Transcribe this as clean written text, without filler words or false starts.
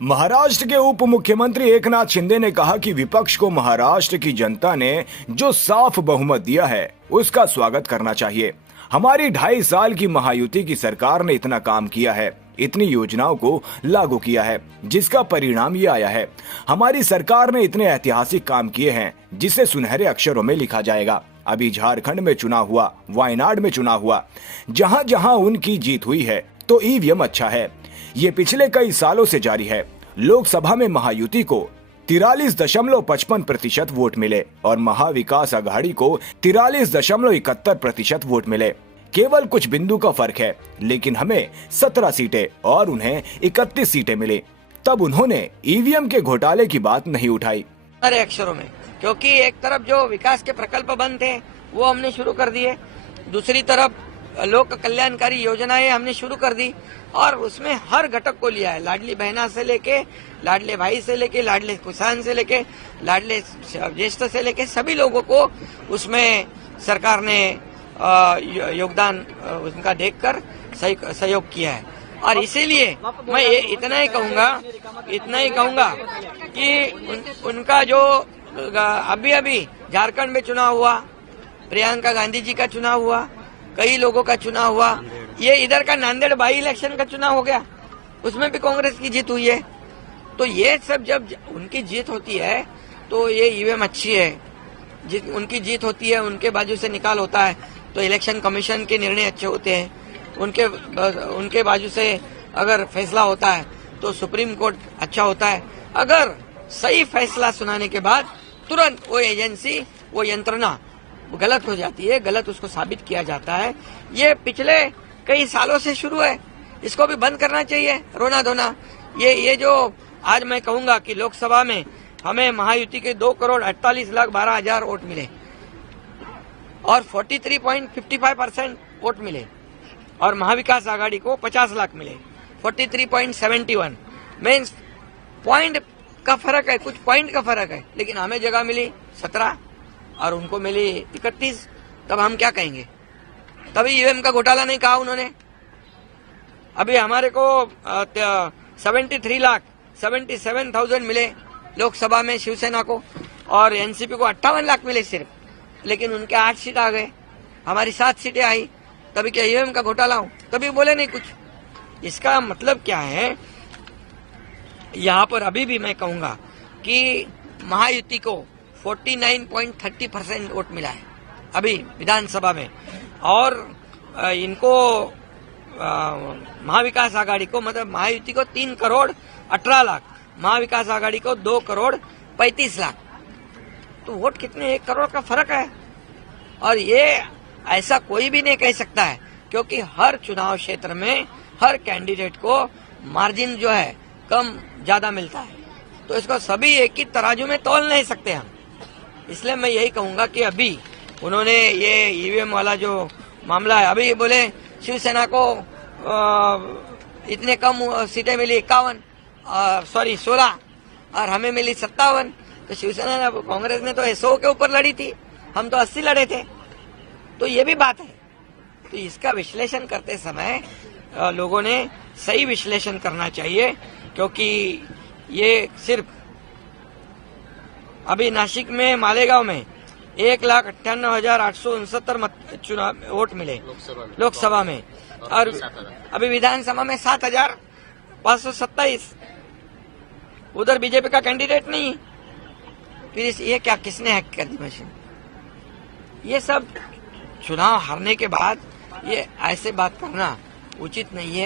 महाराष्ट्र के उप मुख्यमंत्री एकनाथ शिंदे ने कहा कि विपक्ष को महाराष्ट्र की जनता ने जो साफ बहुमत दिया है उसका स्वागत करना चाहिए। हमारी 2.5 साल की महायुति की सरकार ने इतना काम किया है, इतनी योजनाओं को लागू किया है, जिसका परिणाम ये आया है। हमारी सरकार ने इतने ऐतिहासिक काम किए हैं जिसे सुनहरे अक्षरों में लिखा जाएगा। अभी झारखंड में चुनाव हुआ, वायनाड में चुनाव हुआ, जहां जहां उनकी जीत हुई है तो ईवीएम अच्छा है। ये पिछले कई सालों से जारी है। लोकसभा में महायुति को 43.55% वोट मिले और महाविकास आघाड़ी को 43.71% वोट मिले। केवल कुछ बिंदु का फर्क है, लेकिन हमें 17 सीटें और उन्हें 31 सीटें मिली। तब उन्होंने ईवीएम के घोटाले की बात नहीं उठाई। सारे अक्षरों में, क्योंकि एक तरफ जो विकास के प्रकल्प बंद थे वो हमने शुरू कर दिए, दूसरी तरफ लोक कल्याणकारी योजनाएं हमने शुरू कर दी और उसमें हर घटक को लिया है। लाडली बहना से लेके लाडले भाई से लेके लाडले किसान से लेके लाडले ज्येष्ठ से लेके सभी लोगों को उसमें सरकार ने योगदान उनका देखकर सहयोग किया है। और इसीलिए मैं ये इतना ही कहूंगा कि उनका जो अभी झारखंड में चुनाव हुआ, प्रियंका गांधी जी का चुनाव हुआ, कई लोगों का चुनाव हुआ, ये इधर का नांदेड़ बाई इलेक्शन का चुनाव हो गया, उसमें भी कांग्रेस की जीत हुई है। तो ये सब जब उनकी जीत होती है तो ये ईवीएम अच्छी है। उनकी जीत होती है, उनके बाजू से निकाल होता है तो इलेक्शन कमीशन के निर्णय अच्छे होते हैं। उनके बाजू से अगर फैसला होता है तो सुप्रीम कोर्ट अच्छा होता है। अगर सही फैसला सुनाने के बाद तुरंत वो एजेंसी, वो यंत्रणा गलत हो जाती है, गलत उसको साबित किया जाता है। ये पिछले कई सालों से शुरू है, इसको भी बंद करना चाहिए रोना धोना। ये जो आज मैं कहूंगा कि लोकसभा में हमें महायुति के 2,48,12,000 वोट मिले और 43.55% वोट मिले और महाविकास आघाड़ी को 50 लाख मिले, 43.71 मीन्स पॉइंट का फर्क है, कुछ पॉइंट का फर्क है। लेकिन हमें जगह मिली 17 और उनको मिली 31। तब हम क्या कहेंगे? तभी ईवीएम का घोटाला नहीं कहा उन्होंने। अभी हमारे को 77,000 मिले लोकसभा में शिवसेना को और एनसीपी को 58 लाख मिले सिर्फ, लेकिन उनके 8 सीट आ गए, हमारी 7 सीटें आई। तभी क्या ईवीएम का घोटाला हो? तभी बोले नहीं कुछ। इसका मतलब क्या है? यहाँ पर अभी भी मैं कहूंगा कि महायुति को 49.30% वोट मिला है अभी विधानसभा में और इनको महाविकास आघाड़ी को, मतलब महायुति को 3,18,00,000, महाविकास आघाड़ी को 2,35,00,000। तो वोट कितने, 1 करोड़ का फर्क है। और ये ऐसा कोई भी नहीं कह सकता है, क्योंकि हर चुनाव क्षेत्र में हर कैंडिडेट को मार्जिन जो है कम ज्यादा मिलता है, तो इसको सभी एक ही तराजू में तौल नहीं सकते हम। इसलिए मैं यही कहूंगा कि अभी उन्होंने ये ईवीएम वाला जो मामला है, अभी बोले शिवसेना को इतने कम सीटें मिली 16 और हमें मिली 57। तो शिवसेना कांग्रेस ने तो 100 के ऊपर लड़ी थी, हम तो 80 लड़े थे। तो ये भी बात है। तो इसका विश्लेषण करते समय लोगों ने सही विश्लेषण करना चाहिए, क्योंकि ये सिर्फ अभी नासिक में मालेगांव में 1,98,869 चुनाव वोट मिले लोकसभा में और अभी विधानसभा में 7,527। उधर बीजेपी का कैंडिडेट नहीं। फिर ये क्या, किसने हैक कर दी मशीन? ये सब चुनाव हारने के बाद ये ऐसे बात करना उचित नहीं है।